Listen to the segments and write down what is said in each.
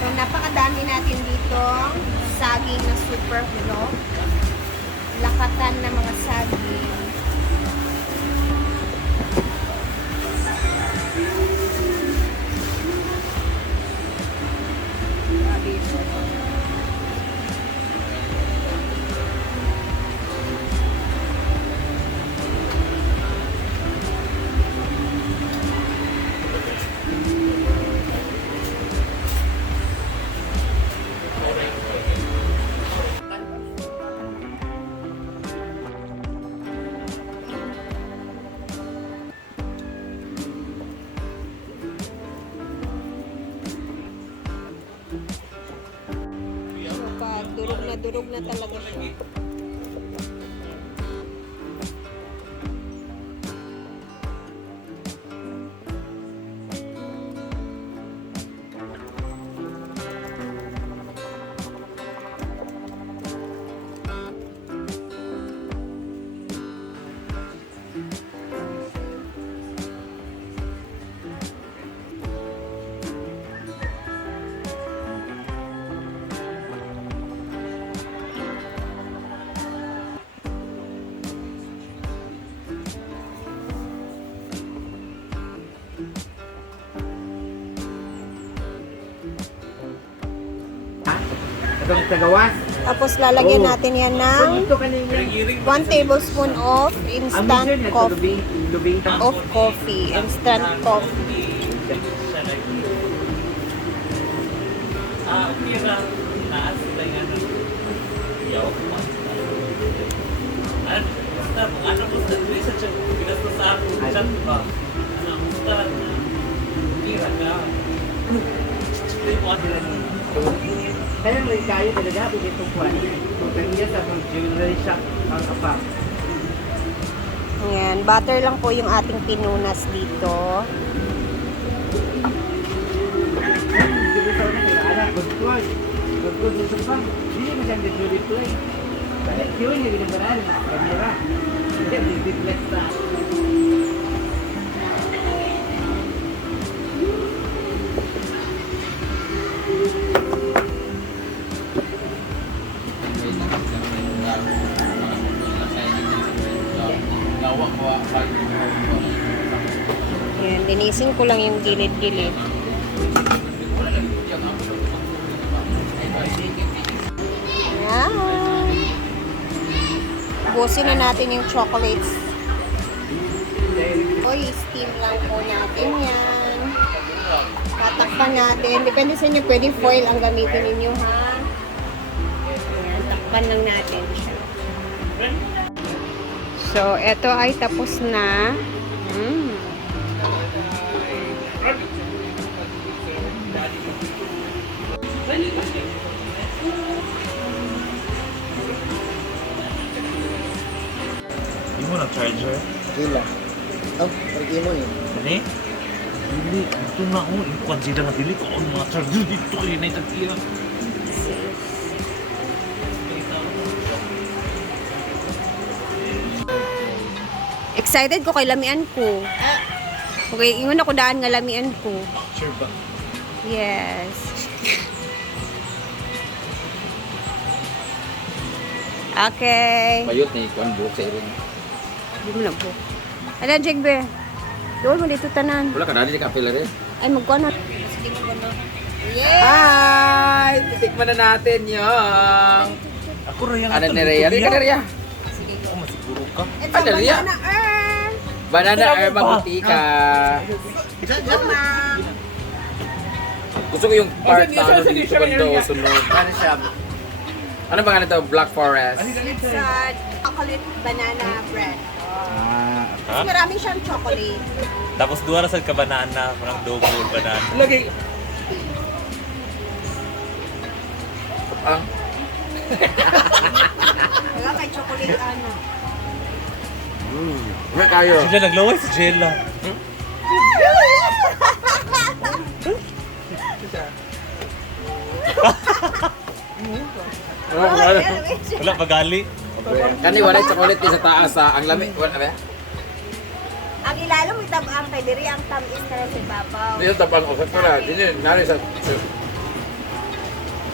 So, napakadami natin dito saging na super hulog. Lakatan na mga saging. Grabe ito. Durog na talaga siya. Itong tagawas. Tapos lalagyan natin yan ng Ito kanina. 1 tablespoon of instant coffee. Instant coffee. Kaya may kayo talaga po itong kuwan. Kung kanina sa mga jewelry shop ang kapap. Ayan, butter lang po yung ating pinunas dito. Good good ito pa. Hindi mo siyang dito-deploy. Yun yung ginagawa na kamera. Hindi deflect na. Ayan, linisin ko lang yung gilid-gilid. Ayan. Busin na natin yung chocolates. Uy, steam lang po natin yan. Tatakpan natin. Depende sa inyo, pwede foil ang gamitin ninyo, ha? Ayan, takpan lang natin siya. So, ito ay tapos na. Hindi mo na-charger? Kila. Pergi mo eh. Ano eh? Dili, ito na ako. Ikuan sila nga dili ko. Ang mga charger dito kayo na itagkira. Excited ko kay lamian ko. Okay, ingon ako daan nga lamian ko. Sure ba? Yes. Okay. Bayot ni kuwan buhok sa irin. Hindi mo na po. Ala, Jigbe. Doon mo dito tanan. Wala ka dali ka pila rin. Ay, magkuha na. Sige mo na. Yeah! Hi! Titikman na natin yung... Ako rin yung Ano ni Rhea? Rhea ka na Rhea. Sige. Ako masiguro ka. Ito, Ano, Ria? banana earn. Banana air mabutika. Lamang. Gusto ko yung part na ano dito banda o sunod. Ano siya? Ano ba nga ito? Black Forest. It's chocolate banana bread. Ah. Mas maraming siyang chocolate. Tapos duwa na sa ka-banana. Parang double banana. Lagi. Ang Wala kay chocolate ano. Wala kayo. Sila naglaway sa Jella. Wala pagali. Kani wala chocolate sa taas sa ang lami. Wala ba? Ang ilalo mo itabang kay diri ang tamis na sa ibabaw. Dito tabang ko sa pala. Dili nari sa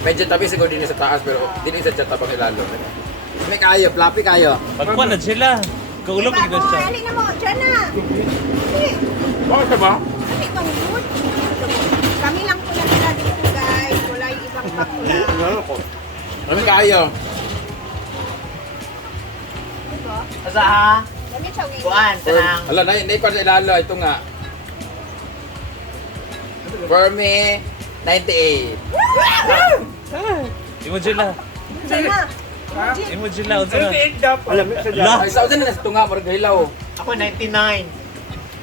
Medyo tabi siguro din sa taas pero din sa tabang ilalo. May kayo, floppy kayo. Pagkuhan na sila. Kaulap Diba na mo, siya. ali na mo, dyan na. Dali. Bakit ba? Dali bang good? Kami lang po nila dito guys. Wala yung ibang bakla. May kayo. Diba? Asa ha? Dami siya wait. Kuan, tanang. Ala, naipar sa ilalo. Ito nga. For me, 98. Imo sila. Dyan na. Imo sila. Unsa na? Alam mo sa La. Ay, sa na nasa tunga, marag hilaw. Ako 99.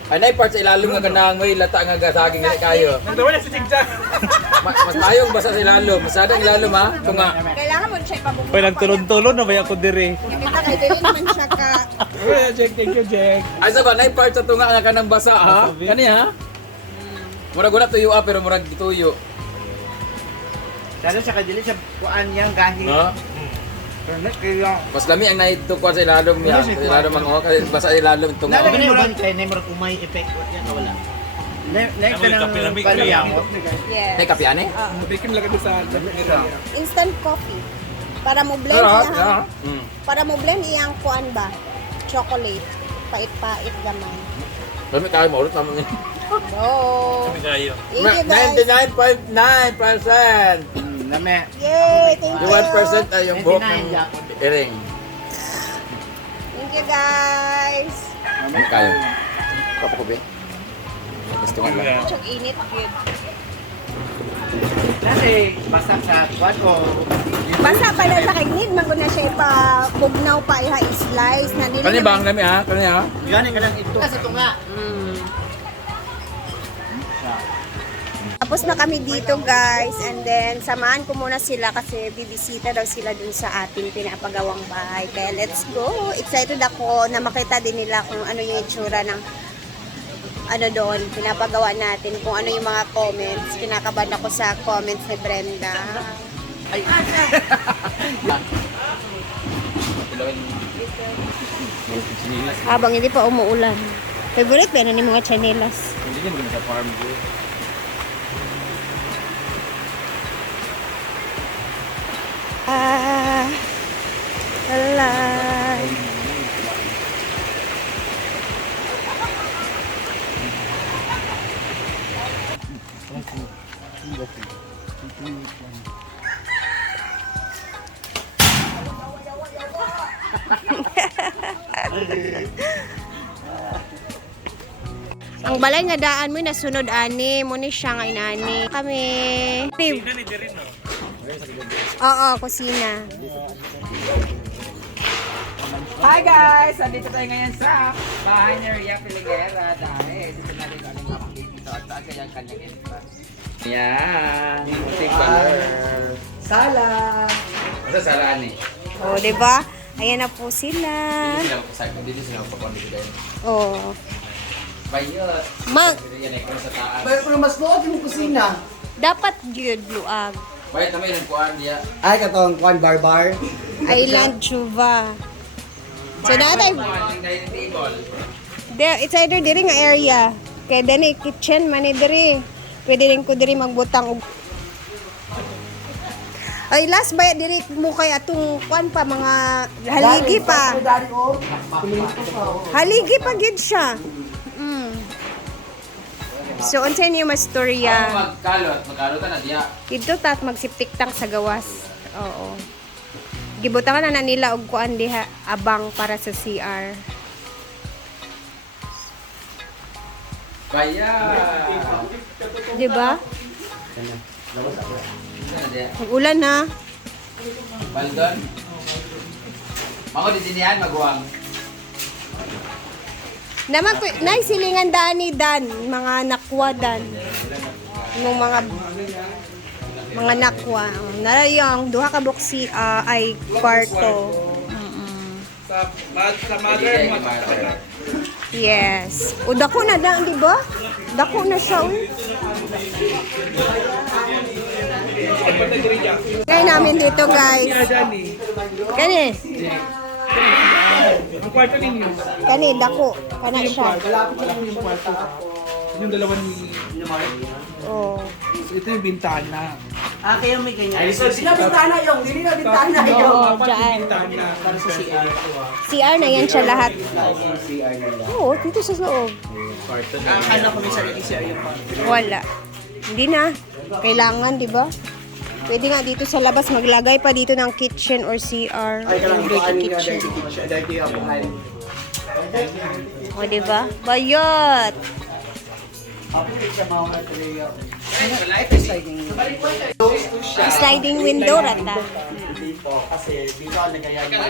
Ay, naipar sa ilalo nga kanang may lata nga gasaging nga kayo. Wala si Tigjan. Mas tayong basa sa ilalo. Masada ang ilalo, ma. Tunga. Kailangan mo siya ipabubuka. Pay nagtulon-tulon na ba ako dire? Kita kay dili naman siya ka. Jack, thank you, Jack. Ay, sa ba, naipar sa tunga nga kanang basa, ha? Kani, ha? Murag wala tuyo, pero murag tuyo. Sana sa kadili sa kuan yang gahi. Ha? Kaya Mas lami ang naitukuan sa ilalom niya. Sa ilalom ang kasi basa sa ilalom itong Nala ba naman kay Neymar kumay effect yan wala. Like ka nang paliyamot. Yes. May kapian eh? Bikin lang sa Instant coffee. Para mo blend Sarap, iya. Para mo blend iyang kuan ba? Chocolate. Pait-pait gamay. Lami kayo maulot naman yun. Oh. Kami kayo. Thank you guys. 99.9%! Name. Yay! Thank Yung you. 1% ay yung buhok 99 ng Japon. iring. Thank you guys. Lami kayo. Kapo ko ba? Gusto nga lang. Chok init good. Kasi basta sa kuan ko. Basta pa na sa kagnid man na siya pa bugnaw pa iha slice na dili. Kani ba ang lami ha? Kani ha? Gani ka lang ito. Kasi ito nga. Tapos na kami dito guys and then samahan ko muna sila kasi bibisita daw sila dun sa ating pinapagawang bahay. Kaya let's go! Excited ako na makita din nila kung ano yung itsura ng ano doon, pinapagawa natin, kung ano yung mga comments. Kinakabahan ako sa comments ni Brenda. Ay! Habang hindi pa umuulan. Favorite ba na ni mga chanelas? Hindi niya maganda sa farm ko. Ah, wala. Ang balay nga daan mo nasunod ani, mo ni siya nga inani. Kami. Sina ni dire no. Oo, kusina. Hi guys! Andito tayo ngayon sa bahay ni Ria Piliguera dahil dito natin kami makikita at saan kaya ang kanyang entrance. Yan! Pink color. Sala. Masa salaan eh. Oh, 'di ba? Ayan na po sila. Dito sila magpapalit din. Oh. Bayot! Mag Yan ay kung sa taas. Pero mas luwag yung kusina. dapat gyud luag. Bayot naman yung kuhaan niya. Ay katong kuan barbar. Island Chuva. So natay Yung dining table. there it's either diri nga area. Kay dani kitchen man ni diri. Pwede rin ko diri magbutang og ay last ba diri mo kay atong kuan pa mga haligi pa. Haligi pa gid siya. Mm. So unsa niyo mastorya? Ako magkalot na diya. Dito tat magsiptiktang sa gawas. Oo. Gibutangan na nila og kuan diha abang para sa CR. Bayot! Di ba? Saan na diya? Mag-ulan na. Baldon? Ako di sinihan, maguwang. Naman nay silingan dani dan mga nakwa dan. Yung mga nakwa. Narayang duha ka boksi ay kwarto. Sa mother mo. Yes. O dako na da, di ba? Dako na siya. Kaya namin dito, guys. Kani. Ang kwarto ninyo. Kani, dako. Kana siya. Malapit lang yung kwarto. Yung dalawa ni Mark. Oh. So, ito yung bintana. Kaya may ganyan. Hindi na bintana yung. Hindi na bintana yung. Oo, dyan. Para sa CR. CR na yan siya lahat. Oo, dito sa loob. Akala ko may sarili CR yung pa. Wala. Hindi na. Kailangan, di ba? Pwede nga dito sa labas maglagay pa dito ng kitchen or CR. Ay, kalang Dirty bukaan nyo kitchen. dirty kitchen. Dirty abuhan. O, di ba? Bayot! Sliding window rata. Hindi po. Kasi dito ang nagayag na.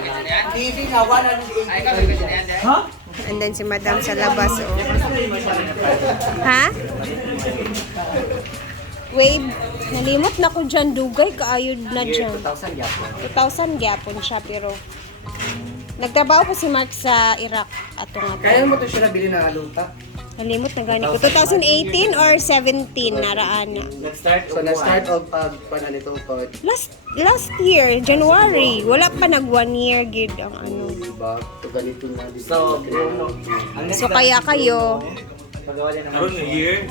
TV na 180. And then si Madam sa labas, oh. Ha? Wave. Nalimot na ko dyan, dugay. Kaayod na dyan. 2,000 yapon. 2,000 gyapon siya, pero nagtrabaho pa si Mark sa Iraq. Ato nga po. Kaya mo ito siya nabili na luta? Nalimot na gani ko. 2018 or 17 naraan na. So, na-start of pananito po. Last year, January. Wala pa nag 1 year gid ang ano. Diba? Ito ganito na. So kaya kayo, Karon nga year.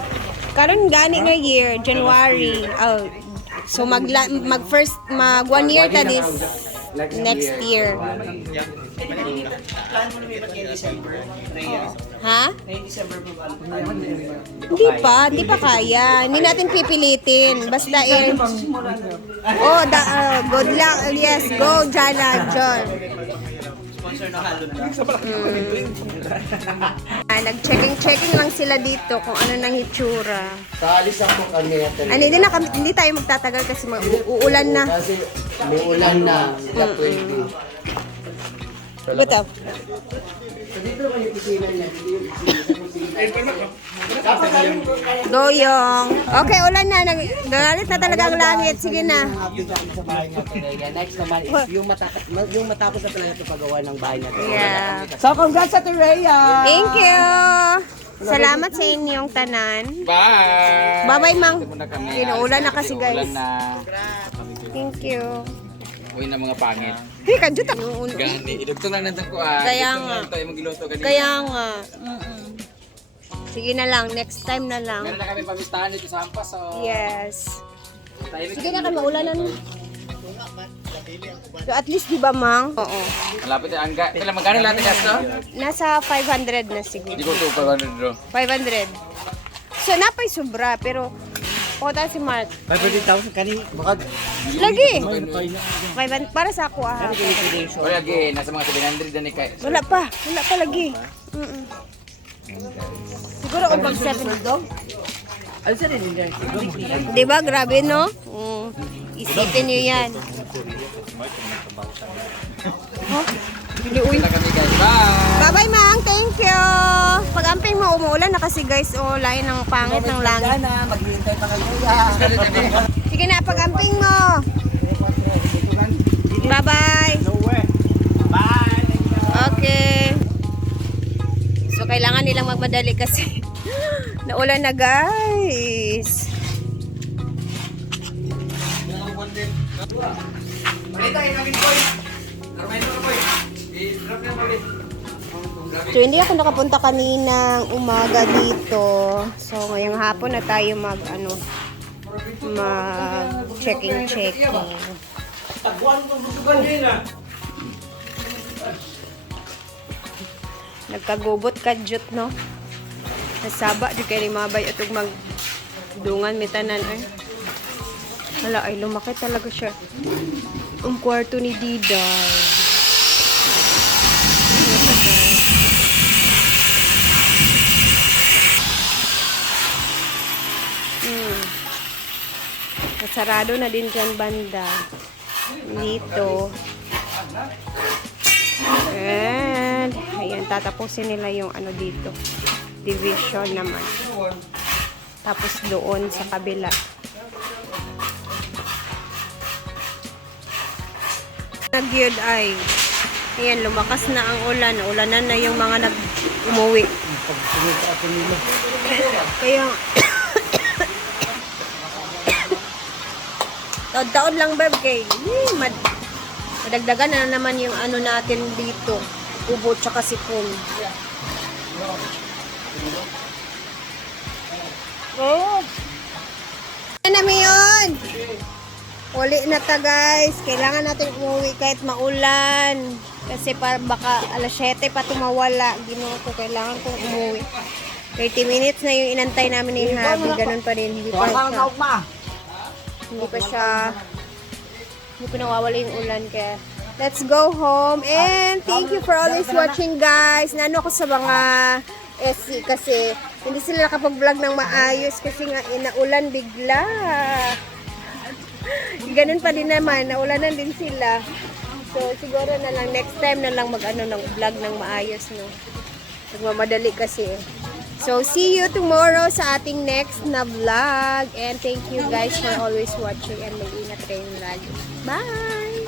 karon gani nga year, January. Oh, so mag 1 year ta this next year. Plan mo lumipat ngayong December. Ha? Ngayong December po ba? Hindi pa kaya. Hindi natin pipilitin. Basta oh, good luck. Yes, go Jana, John. Sponsor na halo na. Nag-checking lang sila dito kung ano nang hitsura. Kaalis ako kami. Hindi tayo magtatagal kasi uulan na. Kasi may ulan na. Sila pwede. Buto. So dito naman yung pisina niya. Goyong. Okay, ulan na. Nagalit na talaga ang langit. Sige na. Next naman, yung matapos na talaga ito paggawa ng bahay natin. Yeah. So congrats sa Tereya! Thank you. Salamat sa inyong tanan. Bye! Bye-bye, Mang. Ito muna kami. Inuulan na kasi, guys. Ulan na. Thank you. Uwi na mga pangit. Hey, kadyo ta. Gani. Idugto lang natin ko Kaya nga. Ito yung magluto ganito. Kaya nga. Sige na lang. Next time na lang. Meron na kami pamistahan dito sa Ampas. So, Yes. tayo Sige na kami. Ulanan. So at least, di ba, Mang? Oo. malapit yung angga. Kailan magkano lahat ng gasto? Nasa 500 na siguro. Hindi ko ito 500 bro. 500. So, napay sobra. Pero, puta si Mark. 500,000 kanina. Baka Lagi. 500 para sa ako ah. liquidation. O lagi, nasa mga 700 na ni Kai. Wala pa lagi. Siguro kung pag 7 dog. Ano sa rin nila? Di ba? Grabe, no? Isipin nyo yan. Uwi na kami guys. Bye! Bye-bye, Mang. Thank you. Pag-amping mo, umuulan na kasi, guys. Oh, lain ng pangit ng langit. Maghihintay pa kayo. Sige na, pag-amping mo. Bye-bye. Bye! Okay. So, kailangan nilang magmadali kasi naulan na, guys. So, hindi ako nakapunta kaninang umaga dito. So, ngayong hapon na tayo mag checking. Nagkagubot kadyot, no? Nasaba, di kayo ni mabay at magdungan mitanan ay. Hala, ay lumaki talaga siya. Ang kwarto ni Diday. Nasarado na din dyan banda. Dito. And, ayan, tatapusin nila yung ano dito. Division naman. Tapos doon sa kabila. Nagyod ay, ayan, lumakas na ang ulan. Ulanan na yung mga umuwi. Kaya, taon lang, Beb, kay madagdagan na naman yung ano natin dito. Ubo tsaka sipon. Oh! Ano namin yun? Uli na ta guys. Kailangan natin umuwi kahit maulan. Kasi baka alas 7 pa tumawala. Ginawa ko, kailangan kong umuwi. 30 minutes na yung inantay namin ni Habi. Ganun pa rin. Hindi pa nawawala yung ulan. Kaya let's go home. And thank you for always watching guys. Naano ako sa mga SC kasi hindi sila nakapag-vlog ng maayos kasi nga inaulan bigla. Ganun pa din naman, naulanan din sila. So siguro na lang next time na lang mag-ano ng vlog ng maayos, no. Nagmamadali kasi. So see you tomorrow sa ating next na vlog and thank you guys for always watching and mag-ingat kayong lagi. Bye.